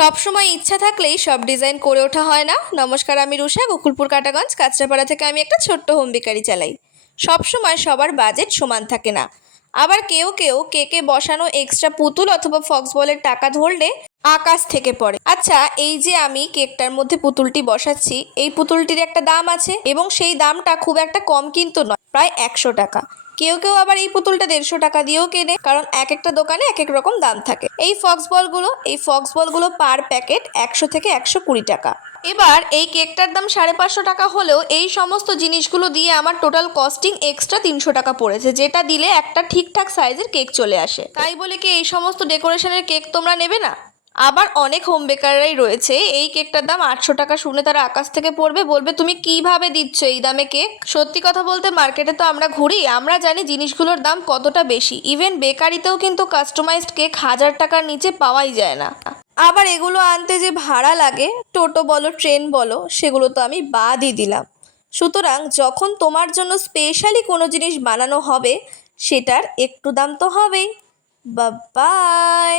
সব সময় ইচ্ছা থাকলেই সব ডিজাইন করে ওঠা হয় না। নমস্কার, আমি রুষা, গোকুলপুর কাটাগঞ্জ কাঁচরাপাড়া থেকে আমি একটা ছোট্ট হোম বেকারি চালাই। সব সময় সবার বাজেট সমান থাকে না। আবার কেউ কেউ কেকে বসানো এক্সট্রা পুতুল অথবা ফক্স বলের টাকা ধরলে আকাশ থেকে পড়ে। আচ্ছা, এই যে আমি কেকটার মধ্যে পুতুলটি বসাচ্ছি, এই পুতুলটির একটা দাম আছে এবং সেই দামটা খুব একটা কম কিন্তু নয়, প্রায় 100 টাকা। কেউ কেউ আবার এই পুতুলটা 150 টাকা দিয়েও কেনে, কারণ এক একটা দোকানে এক এক রকম দাম থাকে। এই ফক্স বলগুলো পার প্যাকেট 100 থেকে 120 টাকা। এবার এই কেকটার দাম 550 টাকা হলেও এই সমস্ত জিনিসগুলো দিয়ে আমার টোটাল কস্টিং এক্সট্রা 300 টাকা পড়েছে, যেটা দিলে একটা ঠিকঠাক সাইজের কেক চলে আসে। তাই বলে কি এই সমস্ত ডেকোরেশনের কেক তোমরা নেবে না? আবার অনেক হোম বেকাররাই রয়েছে, এই কেকটার দাম 800 টাকা শুনে তারা আকাশ থেকে পড়বে, বলবে তুমি কিভাবে দিচ্ছ এই দামে কেক। সত্যি কথা বলতে মার্কেটে তো আমরা ঘুরি, আমরা জানি জিনিসগুলোর দাম কতটা বেশি। ইভেন বেকারিতেও কিন্তু কাস্টমাইজড কেক 1000 টাকার নিচে পাওয়াই যায় না। আবার এগুলো আনতে যে ভাড়া লাগে, টোটো বলো ট্রেন বলো, সেগুলো তো আমি বাদই দিলাম। সুতরাং যখন তোমার জন্য স্পেশালি কোনো জিনিস বানানো হবে, সেটার একটু দাম তো হবেই। বাই।